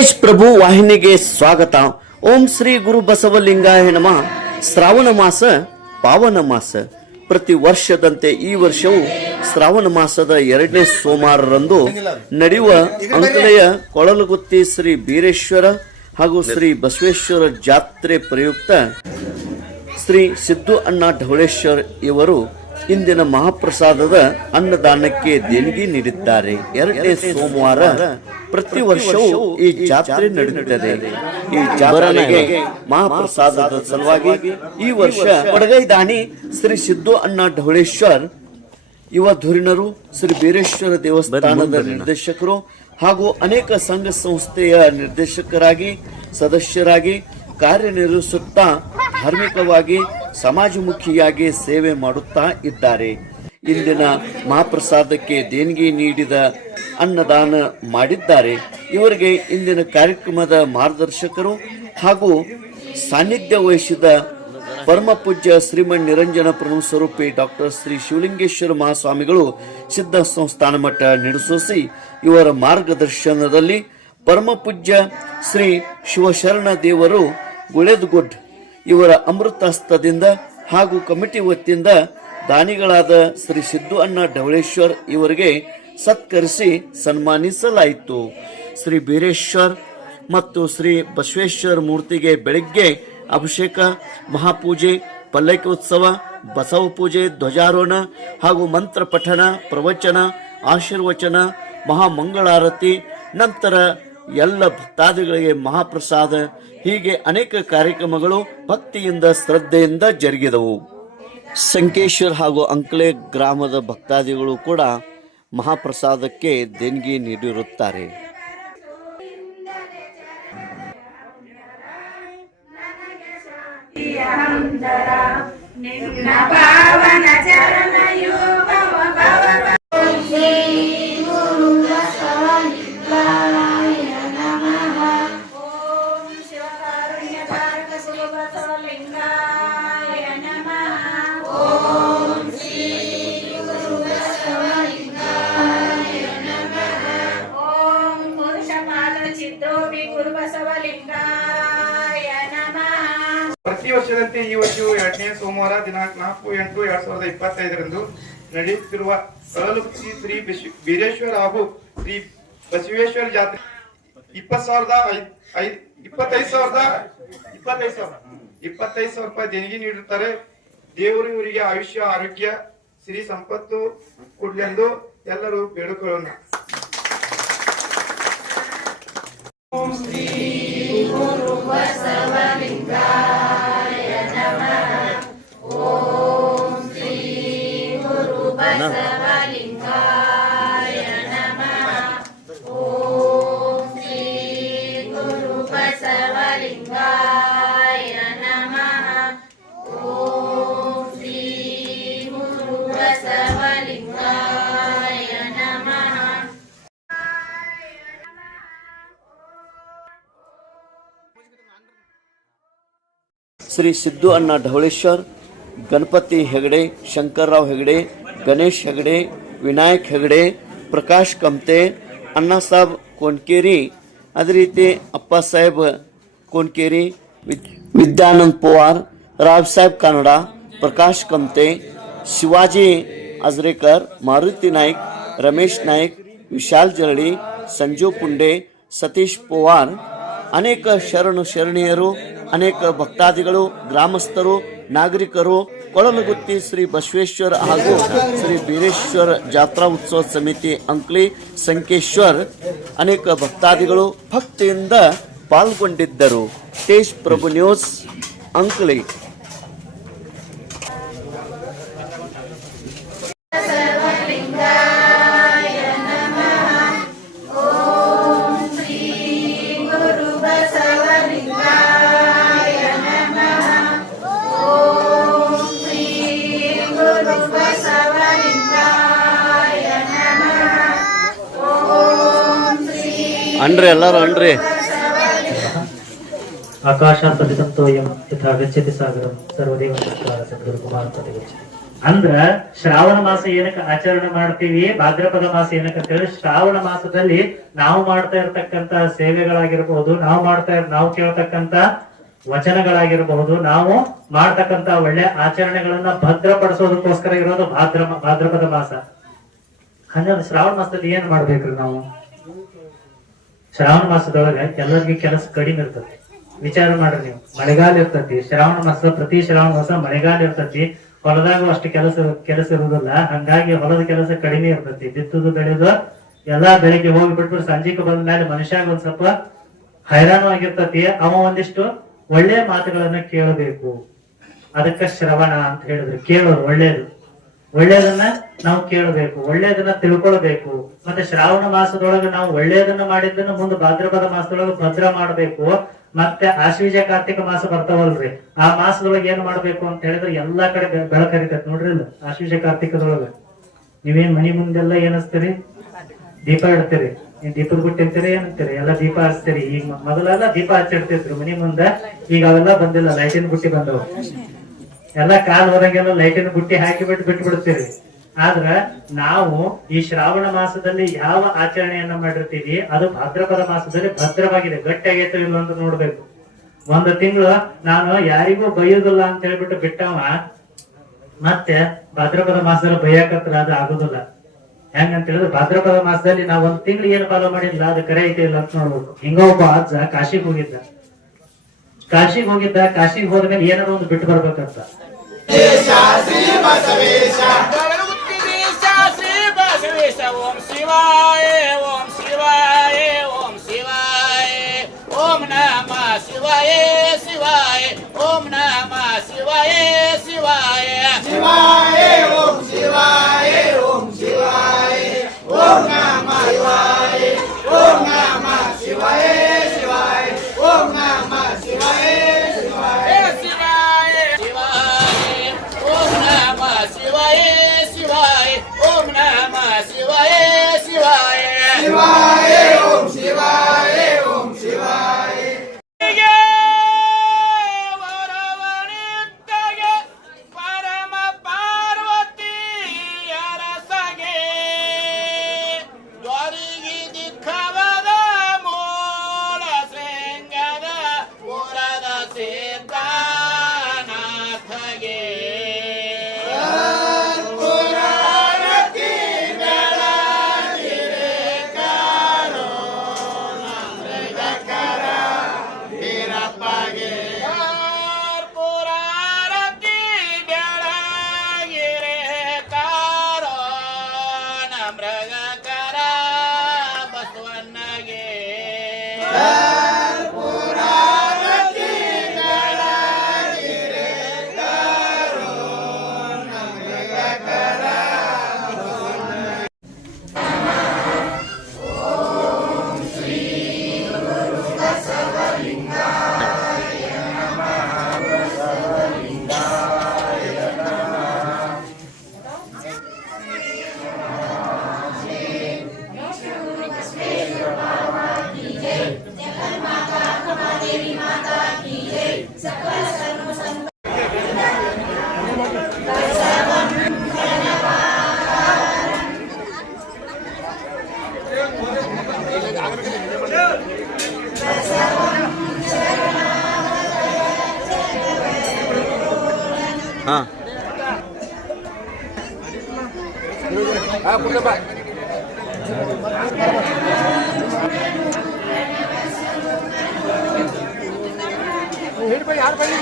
ತೇಜ್ ಪ್ರಭು ವಾಹಿನಿಗೆ ಸ್ವಾಗತ. ಓಂ ಶ್ರೀ ಗುರು ಬಸವಲಿಂಗಾಯ ಹೆಣಮ ಶ್ರಾವಣ ಮಾಸ, ಪಾವನ ಮಾಸ. ಪ್ರತಿ ವರ್ಷದಂತೆ ಈ ವರ್ಷವೂ ಶ್ರಾವಣ ಮಾಸದ ಎರಡನೇ ಸೋಮವಾರರಂದು ನಡೆಯುವ ಅಂಕಲೆಯ ಕೊಳಲಗುತ್ತಿ ಶ್ರೀ ಬೀರೇಶ್ವರ ಹಾಗೂ ಶ್ರೀ ಬಸವೇಶ್ವರ ಜಾತ್ರೆ ಪ್ರಯುಕ್ತ ಶ್ರೀ ಸಿದ್ದು ಅಣ್ಣ ಢವಳೇಶ್ವರ್ ಇವರು ಇಂದಿನ ಮಹಾಪ್ರಸಾದದ ಅನ್ನದಾನಕ್ಕೆ ದೇಣಿಗೆ ನೀಡಿದ್ದಾರೆ. ಎರಡನೇ ಸೋಮವಾರ ಪ್ರತಿ ವರ್ಷವೂ ಈ ಜಾತ್ರೆ ನಡೆಯುತ್ತದೆ ಈ ಜಾತ್ರೆಗೆ ಮಹಾಪ್ರಸಾದದ ಸಲುವಾಗಿ ಈ ವರ್ಷ ಕೊಡಗೈ ದಾನಿ ಶ್ರೀ ಸಿದ್ದು ಅಣ್ಣ ಢವಳೇಶ್ವರ್ ಯುವ ಧುರಿಣರು ಶ್ರೀ ಬೀರೇಶ್ವರ ದೇವಸ್ಥಾನದ ನಿರ್ದೇಶಕರು ಹಾಗೂ ಅನೇಕ ಸಂಘ ಸಂಸ್ಥೆಯ ನಿರ್ದೇಶಕರಾಗಿ ಸದಸ್ಯರಾಗಿ ಕಾರ್ಯನಿರ್ವಹಿಸುತ್ತಾ ಧಾರ್ಮಿಕವಾಗಿ ಸಮಾಜಮುಖಿಯಾಗಿ ಸೇವೆ ಮಾಡುತ್ತಾ ಇದ್ದಾರೆ. ಇಂದಿನ ಮಹಾಪ್ರಸಾದಕ್ಕೆ ದೇಣಿಗೆ ನೀಡಿದ ಅನ್ನದಾನ ಮಾಡಿದ್ದಾರೆ. ಇವರಿಗೆ ಇಂದಿನ ಕಾರ್ಯಕ್ರಮದ ಮಾರ್ಗದರ್ಶಕರು ಹಾಗೂ ಸಾನ್ನಿಧ್ಯ ವಹಿಸಿದ ಪರಮ ಪೂಜ್ಯ ಶ್ರೀಮನ್ ನಿರಂಜನ ಪ್ರಭು ಸ್ವರೂಪಿ ಡಾಕ್ಟರ್ ಶ್ರೀ ಶಿವಲಿಂಗೇಶ್ವರ ಮಹಾಸ್ವಾಮಿಗಳು ಸಿದ್ಧ ಸಂಸ್ಥಾನ ಮಠ ನಡೆಸೋಸಿ ಇವರ ಮಾರ್ಗದರ್ಶನದಲ್ಲಿ ಪರಮ ಪೂಜ್ಯ ಶ್ರೀ ಶಿವಶರಣ ದೇವರು ಗುಳೆದುಗುಡ್ ಇವರ ಅಮೃತಾಸ್ತದಿಂದ ಹಾಗೂ ಕಮಿಟಿ ವತಿಯಿಂದ ದಾನಿಗಳಾದ ಶ್ರೀ ಸಿದ್ದು ಅಣ್ಣ ಡವಳೇಶ್ವರ್ ಇವರಿಗೆ ಸತ್ಕರಿಸಿ ಸನ್ಮಾನಿಸಲಾಯಿತು. ಶ್ರೀ ಬೀರೇಶ್ವರ್ ಮತ್ತು ಶ್ರೀ ಬಸವೇಶ್ವರ್ ಮೂರ್ತಿಗೆ ಬೆಳಗ್ಗೆ ಅಭಿಷೇಕ, ಮಹಾಪೂಜೆ ಪಲ್ಲಕ್ಕಿ ಬಸವ ಪೂಜೆ, ಧ್ವಜಾರೋಹಣ ಹಾಗೂ ಮಂತ್ರ ಪಠಣ ಪ್ರವಚನ, ಆಶೀರ್ವಚನ, ಮಹಾಮಂಗಳಾರತಿ, ನಂತರ ಎಲ್ಲ ಭಕ್ತಾದಿಗಳಿಗೆ ಮಹಾಪ್ರಸಾದ. ಹೀಗೆ ಅನೇಕ ಕಾರ್ಯಕ್ರಮಗಳು ಭಕ್ತಿಯಿಂದ, ಶ್ರದ್ಧೆಯಿಂದ ಜರುಗಿದವು. ಸಂಕೇಶ್ವರ್ ಹಾಗೂ ಅಂಕಲೆ ಗ್ರಾಮದ ಭಕ್ತಾದಿಗಳು ಕೂಡ ಮಹಾಪ್ರಸಾದಕ್ಕೆ ದೇಣಿಗೆ ನೀಡಿರುತ್ತಾರೆ. ನಿನ್ನ ಪಾವನ ಚರಣ ಭವ ಪ್ರತಿ ವರ್ಷದಂತೆ ಈ ವರ್ಷವು ಎರಡನೇ ಸೋಮವಾರ ದಿನಾಂಕ ನಾಲ್ಕು ಎಂಟು ಎರಡ್ ಸಾವಿರದ ಇಪ್ಪತ್ತೈದರಂದು ನಡೆಯುತ್ತಿರುವ ಕಳಲುಕ್ಕಿ ಶ್ರೀ ಬೀರೇಶ್ವರ ಹಾಗೂ ಶ್ರೀ ಬಸವೇಶ್ವರ ಜಾತ್ರೆ. ಇಪ್ಪತ್ ಸಾವಿರದ ಇಪ್ಪತ್ತೈದು ಸಾವಿರದ, ಇಪ್ಪತ್ತೈದು ಸಾವಿರ. ಇಪ್ಪತ್ತೈದು ಸಾವಿರ ರೂಪಾಯಿ ದೇಣಿಗೆ ನೀಡುತ್ತಾರೆ ದೇವರು ಇವರಿಗೆ ಆಯುಷ್ಯ, ಆರೋಗ್ಯ, ಸಿರಿ ಸಂಪತ್ತು ಕೊಡ್ಲೆಂದು ಎಲ್ಲರೂ ಬೇಡಿಕೊಳ್ಳೋಣ. ಶ್ರೀ ಸಿದ್ದು ಅಣ್ಣ ಢವಳೇಶ್ವರ್ ಗಣಪತಿ ಹೆಗಡೆ ಶಂಕರ್ರಾವ್ ಹೆಗಡೆ ಗಣೇಶ್ ಹೆಗಡೆ ವಿನಾಯಕ್ ಹೆಗಡೆ ಪ್ರಕಾಶ್ ಕಮ್ತೆ ಅಣ್ಣಾ ಸಾಬ್ ಕೋನ್ಕೇರಿ ಅದೇ ರೀತಿ ಅಪ್ಪ ಸಾಹೇಬ್ ಕೋನ್ಕೇರಿ ವಿದ್- ವಿದ್ಯಾನಂದ್ ಪವಾರ್ ರಾವ್ ಸಾಹೇಬ್ ಕನ್ನಡ ಪ್ರಕಾಶ್ ಕಮ್ತೆ ಶಿವಾಜಿ ಅಜ್ರೇಕರ್ ಮಾರುತಿ ನಾಯ್ಕ್ ರಮೇಶ್ ನಾಯ್ಕ್ ವಿಶಾಲ್ ಜರಳಿ ಸಂಜು ಪುಂಡೆ ಸತೀಶ್ ಪವಾರ್ ಅನೇಕ ಶರಣು ಶರಣೀಯರು ಅನೇಕ ಭಕ್ತಾದಿಗಳು ಗ್ರಾಮಸ್ಥರು ನಾಗರಿಕರು ಕೊಳಲಗುತ್ತಿ ಶ್ರೀ ಬಸವೇಶ್ವರ ಹಾಗೂ ಶ್ರೀ ಬೀರೇಶ್ವರ ಜಾತ್ರಾ ಉತ್ಸವ ಸಮಿತಿ ಅಂಕ್ಲಿ ಸಂಕೇಶ್ವರ್ ಅನೇಕ ಭಕ್ತಾದಿಗಳು ಭಕ್ತಿಯಿಂದ ಪಾಲ್ಗೊಂಡಿದ್ದರು. ತೇಜ್ ಪ್ರಭು ನ್ಯೂಸ್ ಅಂಕ್ಲಿ. ಅಣ್ರಿ ಎಲ್ಲರೂ ಅಣ್ರಿ ಆಕಾಶಾತ್ ಪತಿತಂತೋ ಎಂ ಸರ್ವದೇವ ಸದ್ಗುರು ಕುಮಾರ ಅಂದ್ರ ಶ್ರಾವಣ ಮಾಸ ಏನಕ್ಕ ಆಚರಣೆ ಮಾಡ್ತೀವಿ? ಭಾದ್ರಪದ ಮಾಸ ಏನಕ್ಕೆ ಅಂತ ಹೇಳಿ ಶ್ರಾವಣ ಮಾಸದಲ್ಲಿ ನಾವು ಮಾಡ್ತಾ ಇರ್ತಕ್ಕಂತ ಸೇವೆಗಳಾಗಿರ್ಬಹುದು, ನಾವು ಮಾಡ್ತಾ ನಾವು ಕೇಳ್ತಕ್ಕಂತ ವಚನಗಳಾಗಿರಬಹುದು, ನಾವು ಮಾಡ್ತಕ್ಕಂತ ಒಳ್ಳೆ ಆಚರಣೆಗಳನ್ನ ಭದ್ರಪಡಿಸೋದಕ್ಕೋಸ್ಕರ ಇರೋದು ಭಾದ್ರ ಭಾದ್ರಪದ ಮಾಸ. ಅಂದ್ರೆ ಶ್ರಾವಣ ಮಾಸದಲ್ಲಿ ಏನ್ ಮಾಡ್ಬೇಕ್ರಿ ನಾವು? ಶ್ರಾವಣ ಮಾಸದೊಳಗ ಎಲ್ಲರಿಗೂ ಕೆಲಸ ಕಡಿಮೆ ಇರ್ತತಿ ವಿಚಾರ ಮಾಡ್ರಿ ನೀವು. ಮಳೆಗಾಲ ಇರ್ತತಿ, ಶ್ರಾವಣ ಮಾಸ, ಪ್ರತಿ ಶ್ರಾವಣ ಮಾಸ ಮಳೆಗಾಲ ಇರ್ತತಿ. ಹೊಲದಾಗೂ ಅಷ್ಟು ಕೆಲಸ ಕೆಲಸ ಇರುವುದಿಲ್ಲ ಹಂಗಾಗಿ ಹೊಲದ ಕೆಲಸ ಕಡಿಮೆ ಇರ್ತತಿ. ಬಿತ್ತುದು, ಬೆಳೆದು ಎಲ್ಲಾ ಬೆಳಿಗ್ಗೆ ಹೋಗಿ ಬಿಟ್ಬಿಟ್ಟು ಸಂಜೆಗೆ ಬಂದ ಮೇಲೆ ಮನುಷ್ಯಾಗ ಒಂದ್ ಸ್ವಲ್ಪ ಹೈರಾಣ ಆಗಿರ್ತತಿ. ಅವ ಒಂದಿಷ್ಟು ಒಳ್ಳೆ ಮಾತುಗಳನ್ನ ಕೇಳಬೇಕು. ಅದಕ್ಕ ಶ್ರವಣ ಅಂತ ಹೇಳಿದ್ರು. ಕೇಳೋರು ಒಳ್ಳೇದು. ಒಳ್ಳೇದನ್ನ ನಾವು ಕೇಳಬೇಕು ಒಳ್ಳೇದನ್ನ ತಿಳ್ಕೊಳ್ಬೇಕು. ಮತ್ತೆ ಶ್ರಾವಣ ಮಾಸದೊಳಗೆ ನಾವು ಒಳ್ಳೇದನ್ನ ಮಾಡಿದ್ದನ್ನ ಮುಂದೆ ಭಾದ್ರಪದ ಮಾಸದೊಳಗೆ ಭದ್ರ ಮಾಡಬೇಕು. ಮತ್ತೆ ಆಶ್ವೀಜ ಕಾರ್ತಿಕ ಮಾಸ ಬರ್ತಾವಲ್ರಿ. ಆ ಮಾಸದೊಳಗೆ ಏನ್ ಮಾಡ್ಬೇಕು ಅಂತ ಹೇಳಿದ್ರೆ ಎಲ್ಲಾ ಕಡೆ ಬೆಳಕರಿತ ನೋಡ್ರಿ ಇಲ್ಲ, ಆಶ್ವೀಜ ಕಾರ್ತಿಕದೊಳಗ. ನೀವೇನ್ ಮನಿ ಮುಂದೆಲ್ಲ ಏನ್ ಹಚ್ತೀರಿ? ದೀಪ ಇಡ್ತೀರಿ. ನೀವ್ ದೀಪದ ಗುಟ್ಟಿ ಅಂತೀರಿ ಏನಂತೀರಿ ಎಲ್ಲ ದೀಪ ಹಚ್ತೀರಿ. ಈಗ ಮೊದಲೆಲ್ಲ ದೀಪ ಹಚ್ಚಿಡ್ತಿದ್ರು ಮನಿ ಮುಂದೆ. ಈಗ ಅವೆಲ್ಲ ಬಂದಿಲ್ಲ, ಲೈಟಿನ ಬುಟ್ಟಿ ಬಂದವು. ಎಲ್ಲ ಕಾಲ್ ಹೊರಗೆಲ್ಲ ಲೈಟಿನ ಬುಟ್ಟಿ ಹಾಕಿ ಬಿಟ್ಟು ಬಿಟ್ಟು ಬಿಡ್ತೀರಿ. ಆದ್ರ ನಾವು ಈ ಶ್ರಾವಣ ಮಾಸದಲ್ಲಿ ಯಾವ ಆಚರಣೆಯನ್ನ ಮಾಡಿರ್ತೀವಿ, ಅದು ಭಾದ್ರಪದ ಮಾಸದಲ್ಲಿ ಭದ್ರವಾಗಿದೆ ಗಟ್ಟಿಯಾಗೈತ ಇಲ್ಲ ಅಂತ ನೋಡ್ಬೇಕು. ಒಂದು ತಿಂಗಳು ನಾನು ಯಾರಿಗೂ ಬೈಯೋದಿಲ್ಲ ಅಂತ ಹೇಳ್ಬಿಟ್ಟು ಬಿಟ್ಟವ, ಮತ್ತೆ ಭಾದ್ರಪದ ಮಾಸದಲ್ಲಿ ಬೈಯಾಕತ್ರ ಅದು ಆಗುದಿಲ್ಲ. ಹೆಂಗಂತ ಹೇಳಿದ್ರೆ ಭಾದ್ರಪದ ಮಾಸದಲ್ಲಿ ನಾವ್ ಒಂದ್ ತಿಂಗಳು ಏನು ಫಾಲೋ ಮಾಡಿಲ್ಲ, ಅದು ಕರೆ ಐತೆ ಇಲ್ಲ ಅಂತ ನೋಡ್ಬೇಕು. ಹಿಂಗ ಒಬ್ಬ ಅಜ್ಜ ಕಾಶಿಗೆ ಹೋಗಿದ್ದ. ಕಾಶಿಗೆ ಹೋಗಿದ್ದ, ಕಾಶಿಗೆ ಹೋದ್ಮೇಲೆ ಏನಾದ್ರು ಒಂದು ಬಿಟ್ಟು ಬರ್ಬೇಕಂತ. ಗಣಗುತ್ತಿದೇಶ ಶ್ರೀ ಬಸವೇಶ ಓಂ ಶಿವಾಯ ಓಂ ಶಿವಾಯ ಓಂ ಶಿವಾಯ ಓಂ ನಮ ಶಿವಾಯ ಶಿವಾಯ ಓಂ ನಮ ಶಿವಾಯ ಶಿವಾಯ ಶಿವಾಯ ಓಂ ಶಿವಾಯ ಓಂ ಶಿವಾಯ ಓಂ ನಮ ಶಿವಾಯ ಓಂ ನಮ ಶಿವಾಯ ಶಿವಾಯ குண்டப்பா யார் பண்ணி